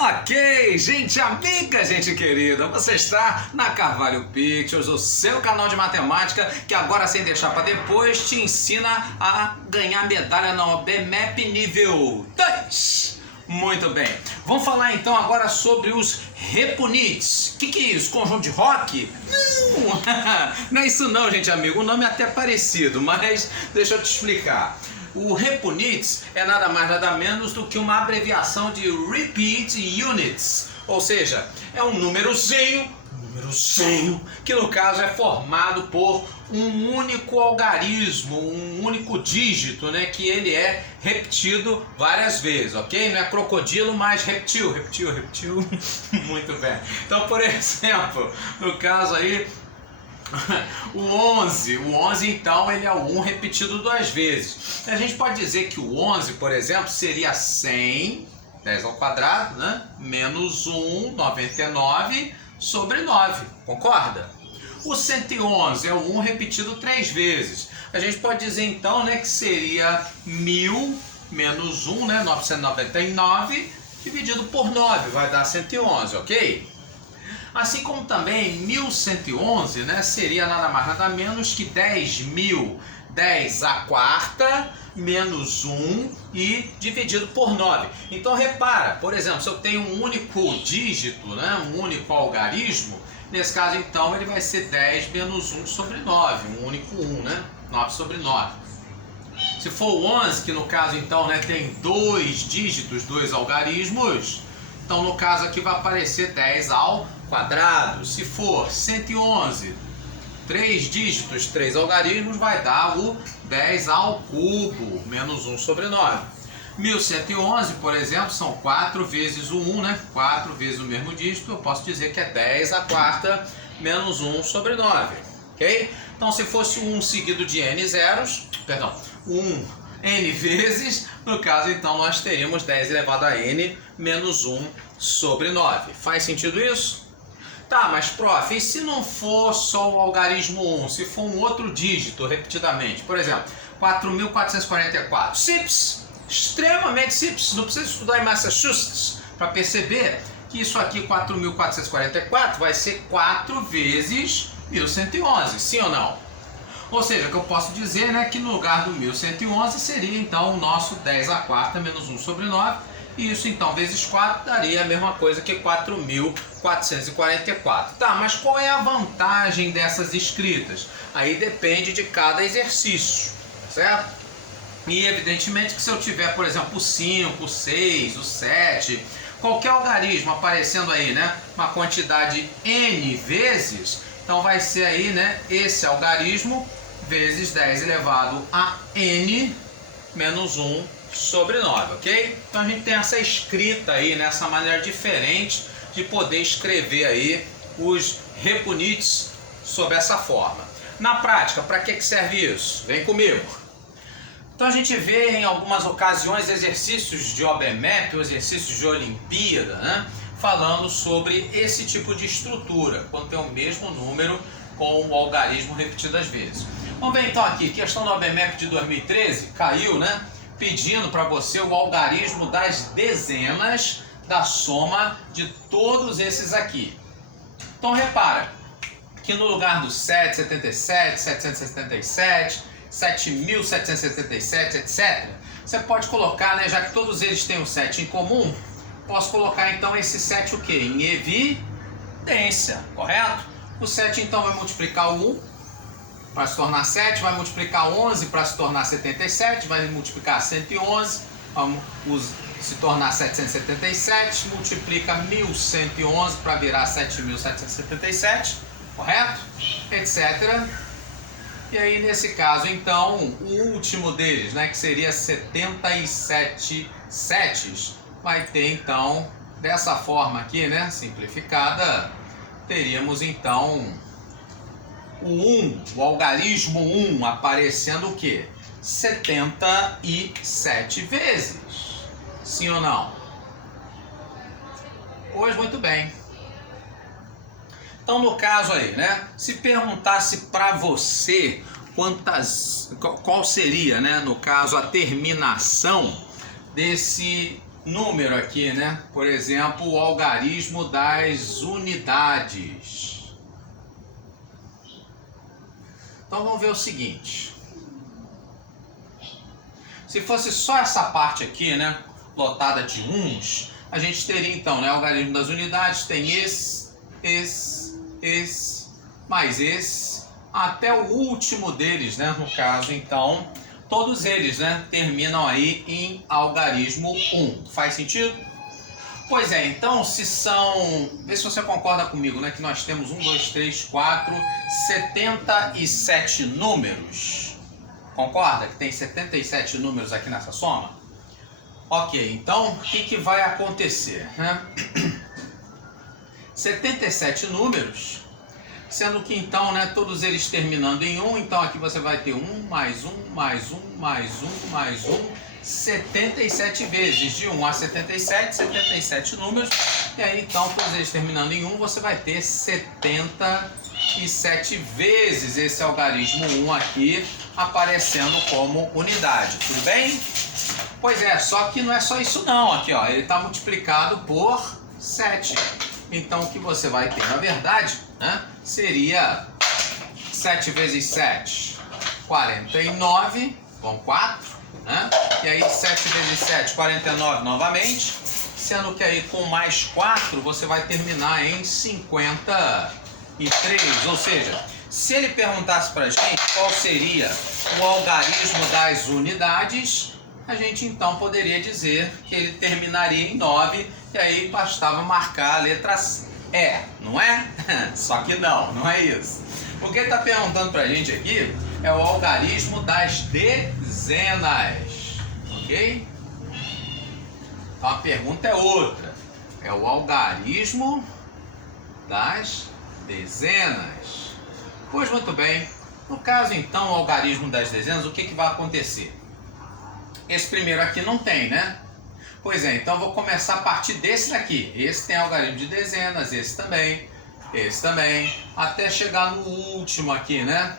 Ok, gente amiga, gente querida, você está na Carvalho Pictures, o seu canal de matemática que agora, sem deixar para depois, te ensina a ganhar medalha na OBMAP nível 2. Muito bem, vamos falar então agora sobre os Repunits. O que é isso? Conjunto de rock? Não, não é isso não, gente amigo, o nome é até parecido, mas deixa eu te explicar. O Repunits é nada mais nada menos do que uma abreviação de Repeat Units, ou seja, é um númerozinho, que no caso é formado por um único algarismo, um único dígito, né, que ele é repetido várias vezes, ok? Não é crocodilo, mas repetiu. Muito bem. Então, por exemplo, no caso aí, o 11 então ele é o 1 repetido duas vezes. A gente pode dizer que o 11, por exemplo, seria 100, 10 ao quadrado, né? Menos 1, 99 sobre 9, concorda? O 111 é o 1 repetido 3 vezes. A gente pode dizer então, né, que seria 1000 menos 1, né, 999, dividido por 9, vai dar 111, ok? Assim como também 1111, né, seria nada mais nada menos que 10.000, 10 à quarta, menos 1 e dividido por 9. Então repara, por exemplo, se eu tenho um único dígito, né, um único algarismo, nesse caso então ele vai ser 10 menos 1 sobre 9, um único 1, né, 9 sobre 9. Se for o 11, que no caso então, né, tem dois dígitos, dois algarismos, então no caso aqui vai aparecer 10 ao quadrado. Se for 111, 3 dígitos, 3 algarismos, vai dar o 10 ao cubo, menos 1 sobre 9. 1111, por exemplo, são 4 vezes o 1, né? 4 vezes o mesmo dígito, eu posso dizer que é 10 à quarta, menos 1 sobre 9, ok? Então, se fosse 1 seguido de n zeros, perdão, 1n vezes, no caso, então, nós teríamos 10 elevado a n menos 1 sobre 9. Faz sentido isso? Tá, mas prof, e se não for só o algarismo 1, se for um outro dígito repetidamente? Por exemplo, 4.444. Simples, extremamente simples, não precisa estudar em Massachusetts para perceber que isso aqui, 4.444, vai ser 4 vezes 1111, sim ou não? Ou seja, que eu posso dizer, né, que no lugar do 1111 seria então o nosso 10 à quarta menos 1 sobre 9, e isso então vezes 4 daria a mesma coisa que 4.444. Tá, mas qual é a vantagem dessas escritas? Aí depende de cada exercício, certo? E evidentemente que se eu tiver, por exemplo, o 5, o 6, o 7, qualquer algarismo aparecendo aí, né, uma quantidade n vezes, então vai ser aí, né, esse algarismo vezes 10 elevado a n menos 1 sobre 9, ok? Então a gente tem essa escrita aí, né, essa maneira diferente de poder escrever aí os Repunits sob essa forma. Na prática, para que serve isso? Vem comigo! Então a gente vê em algumas ocasiões exercícios de OBMAP, ou exercícios de Olimpíada, né, falando sobre esse tipo de estrutura, quando tem o mesmo número com o algarismo repetidas vezes. Vamos ver então aqui, questão do OBMAP de 2013, caiu, né, pedindo para você o algarismo das dezenas da soma de todos esses aqui. Então repara que no lugar do 777, 777, 7.777, etc., você pode colocar, né, já que todos eles têm o 7 em comum, posso colocar então esse 7 o quê? Em evidência, correto? O 7 então vai multiplicar o 1 para se tornar 7, vai multiplicar 11 para se tornar 77, vai multiplicar 111, vai se tornar 777, multiplica 1111 para virar 7.777, correto? Etc. E aí nesse caso então, o último deles, né, que seria 77 setes, vai ter então, dessa forma aqui, né, simplificada, teríamos então o 1, o algarismo 1 aparecendo o quê? 77 vezes. Sim ou não? Pois muito bem. Então no caso aí, né, se perguntasse para você qual seria, né, no caso, a terminação desse número aqui, né? Por exemplo, o algarismo das unidades. Então vamos ver o seguinte. Se fosse só essa parte aqui, né, lotada de uns, a gente teria então, né, o algarismo das unidades, tem esse, mais esse, até o último deles, né, no caso, então, todos eles, né, terminam aí em algarismo 1. Faz sentido? Pois é, então, se são... Vê se você concorda comigo, né, que nós temos 1, 2, 3, 4, 77 números. Concorda que tem 77 números aqui nessa soma? Ok, então o que vai acontecer, né? 77 números, sendo que então, né, todos eles terminando em 1, então aqui você vai ter 1, mais 1, mais 1, mais 1, mais 1, 77 vezes, de 1 a 77, 77 números, e aí então todos eles terminando em 1, você vai ter 77 vezes esse algarismo 1 aqui, aparecendo como unidade, tudo bem? Pois é, só que não é só isso não, aqui ó, ele está multiplicado por 7. Então o que você vai ter, na verdade, né, seria 7 vezes 7, 49, com 4, né? E aí 7 vezes 7, 49 novamente, sendo que aí com mais 4 você vai terminar em 53, ou seja, se ele perguntasse pra gente qual seria o algarismo das unidades, a gente então poderia dizer que ele terminaria em 9, e aí bastava marcar a letra E, não é? Só que não é isso. O que ele está perguntando pra gente aqui é o algarismo das dezenas, ok? Então a pergunta é outra, é o algarismo das dezenas. Pois muito bem, no caso então o algarismo das dezenas, o que vai acontecer? Esse primeiro aqui não tem, né? Pois é, então vou começar a partir desse daqui. Esse tem algarismo de dezenas, esse também, até chegar no último aqui, né?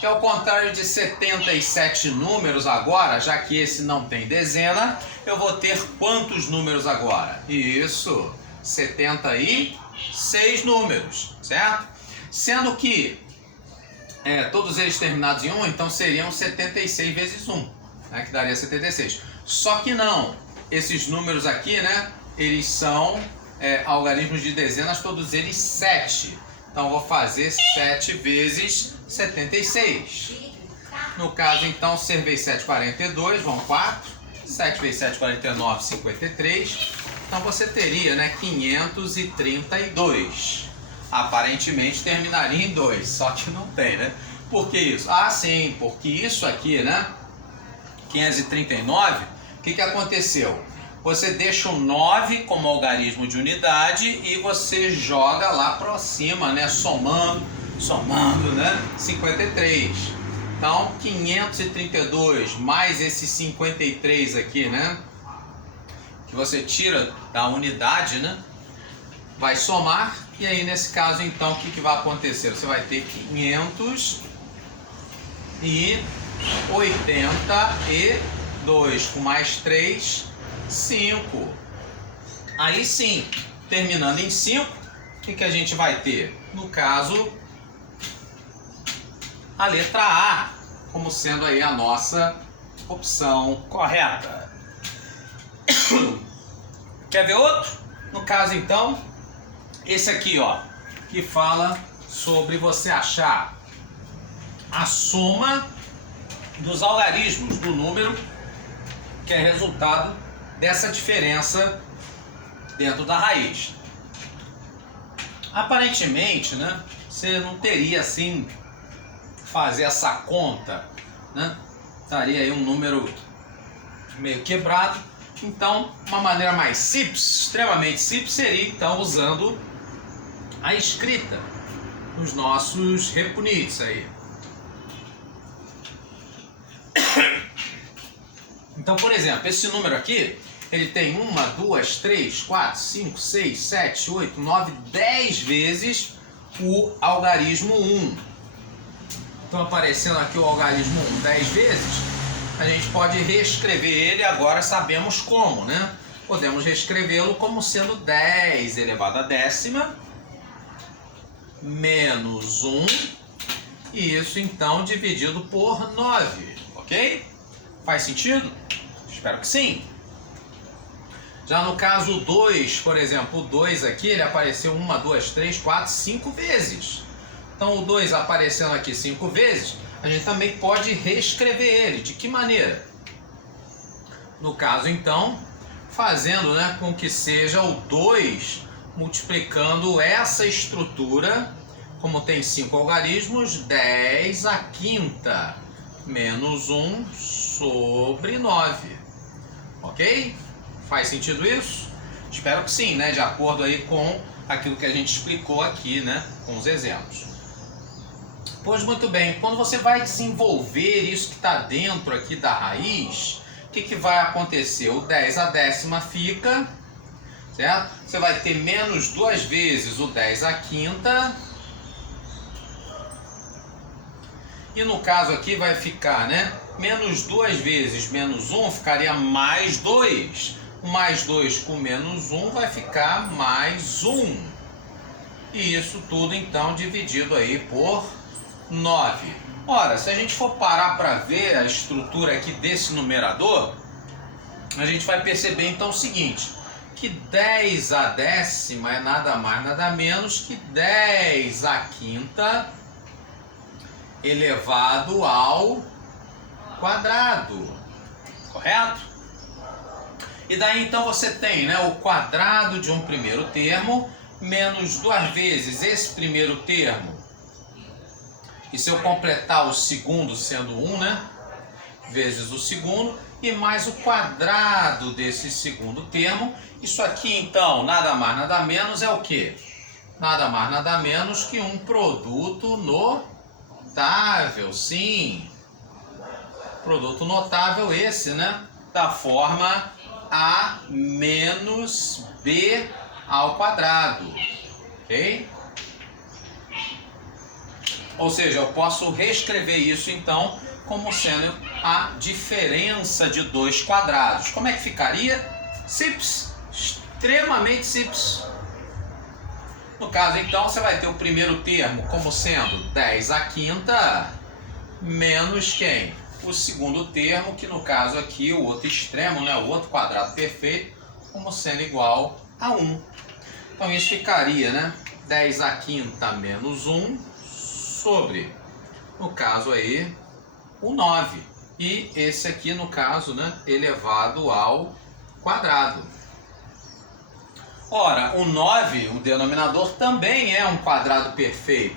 Que ao contrário de 77 números agora, já que esse não tem dezena, eu vou ter quantos números agora? Isso, 76 números, certo? Sendo que todos eles terminados em 1, então seriam 76 vezes 1, né, que daria 76. Só que não, esses números aqui, né, eles são algarismos de dezenas, todos eles 7. Então eu vou fazer 7 vezes 76. No caso, então, 6 vezes 7, 42, vão 4. 7 vezes 7, 49, 53. Então você teria, né, 532. Aparentemente terminaria em 2, só que não tem, né? Por que isso? Ah, sim, porque isso aqui, né, 539, o que aconteceu? Você deixa o 9 como algarismo de unidade e você joga lá para cima, né, somando, né, 53. Então, 532 mais esse 53 aqui, né, que você tira da unidade, né, vai somar, e aí nesse caso então o que vai acontecer? Você vai ter 582 com mais 3, 5. Aí sim, terminando em 5, o que a gente vai ter? No caso, a letra A, como sendo aí a nossa opção correta. Quer ver outro? No caso então, esse aqui, ó, que fala sobre você achar a soma dos algarismos do número, que é resultado dessa diferença dentro da raiz. Aparentemente, né, você não teria assim fazer essa conta, né? Estaria aí um número meio quebrado. Então, uma maneira mais simples, extremamente simples, seria então usando a escrita nos nossos repunits aí. Então, por exemplo, esse número aqui, ele tem 1, 2, 3, 4, 5, 6, 7, 8, 9, 10 vezes o algarismo 1. Então, aparecendo aqui o algarismo 1 10 vezes, a gente pode reescrever ele, agora sabemos como, né? podemos reescrevê-lo como sendo 10 elevado à décima menos 1, e isso então dividido por 9, ok? Faz sentido? Espero que sim. Já no caso 2, por exemplo, o 2 aqui, ele apareceu 1, 2, 3, 4, 5 vezes. Então o 2 aparecendo aqui 5 vezes, a gente também pode reescrever ele. De que maneira? No caso então, fazendo, né, com que seja o 2 multiplicando essa estrutura, como tem 5 algarismos, 10 à quinta menos 1 sobre 9. Ok? Faz sentido isso? Espero que sim, né? De acordo aí com aquilo que a gente explicou aqui, né? Com os exemplos. Pois muito bem, quando você vai desenvolver isso que está dentro aqui da raiz, o que vai acontecer? O 10 à décima fica, certo? Você vai ter menos 2 vezes o 10 à quinta. E no caso aqui vai ficar, né? Menos 2 vezes menos 1 ficaria mais 2. Mais 2 com menos 1 vai ficar mais 1. E isso tudo então dividido aí por 9. Ora, se a gente for parar para ver a estrutura aqui desse numerador, a gente vai perceber então o seguinte, que 10 à décima é nada mais nada menos que 10 à quinta elevado ao quadrado, correto? E daí então você tem, né, o quadrado de um primeiro termo menos 2 vezes esse primeiro termo. E se eu completar o segundo sendo 1, né, vezes o segundo, e mais o quadrado desse segundo termo. Isso aqui então, nada mais nada menos é o quê? Nada mais nada menos que um produto notável, sim. Produto notável esse, né? Da forma a menos b ao quadrado, ok? Ou seja, eu posso reescrever isso então como sendo a diferença de 2 quadrados. Como é que ficaria? Simples, extremamente simples. No caso então, você vai ter o primeiro termo como sendo 10 à quinta menos quem? O segundo termo, que no caso aqui, o outro extremo, né, o outro quadrado perfeito, como sendo igual a 1. Então isso ficaria, né, 10 à quinta menos 1 sobre, no caso aí, o 9. E esse aqui, no caso, né, elevado ao quadrado. Ora, o 9, o denominador, também é um quadrado perfeito.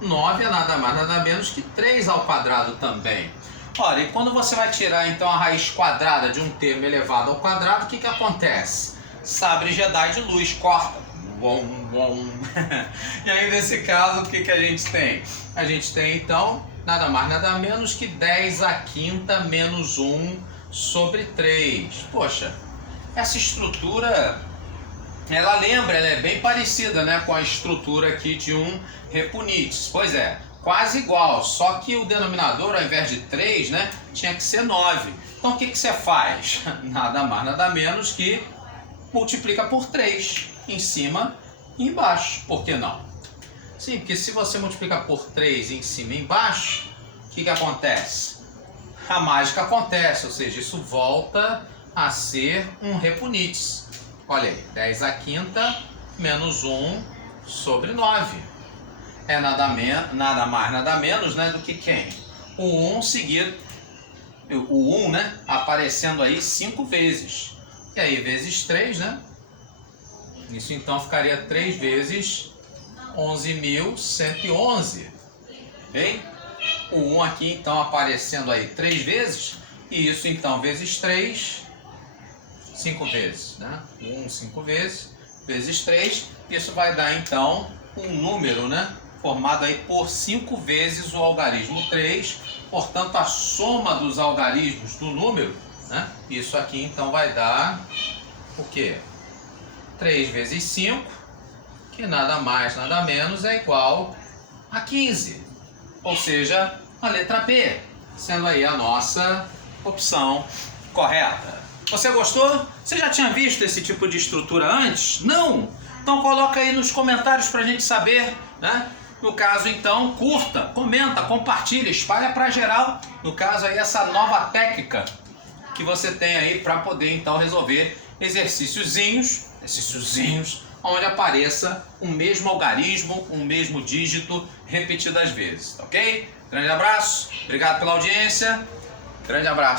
9 é nada mais, nada menos que 3 ao quadrado também. Ora, e quando você vai tirar então a raiz quadrada de um termo elevado ao quadrado, o que acontece? Sabre Jedi de luz, corta. Bom, bom. E aí nesse caso, o que a gente tem? A gente tem então nada mais, nada menos que 10 à quinta menos 1 sobre 3. Poxa, essa estrutura, ela é bem parecida, né, com a estrutura aqui de um Repunites. Pois é, quase igual, só que o denominador, ao invés de 3, né, tinha que ser 9. Então o que você faz? Nada mais, nada menos que multiplica por 3, em cima e embaixo. Por que não? Sim, porque se você multiplica por 3 em cima e embaixo, o que acontece? A mágica acontece, ou seja, isso volta a ser um Repunites. Olha aí, 10 à quinta menos 1 sobre 9. É nada mais, nada menos, né, do que quem? O 1 seguido, o 1, né, aparecendo aí 5 vezes. E aí, vezes 3, né? Isso então ficaria 3 vezes 11.111. Ok? O 1 aqui então aparecendo aí 3 vezes. E isso então vezes 3, 5 vezes, né? 1, 5 vezes, vezes 3. Isso vai dar então um número, né, formado aí por 5 vezes o algarismo 3. Portanto, a soma dos algarismos do número, né, isso aqui então vai dar o quê? 3 vezes 5, que nada mais, nada menos é igual a 15. Ou seja, a letra B, sendo aí a nossa opção correta. Você gostou? Você já tinha visto esse tipo de estrutura antes? Não? Então coloca aí nos comentários pra gente saber, né? No caso, então, curta, comenta, compartilha, espalha para geral. No caso aí, essa nova técnica que você tem aí para poder então resolver exercíciozinhos, onde apareça o mesmo algarismo, o mesmo dígito repetidas vezes, ok? Grande abraço, obrigado pela audiência, grande abraço.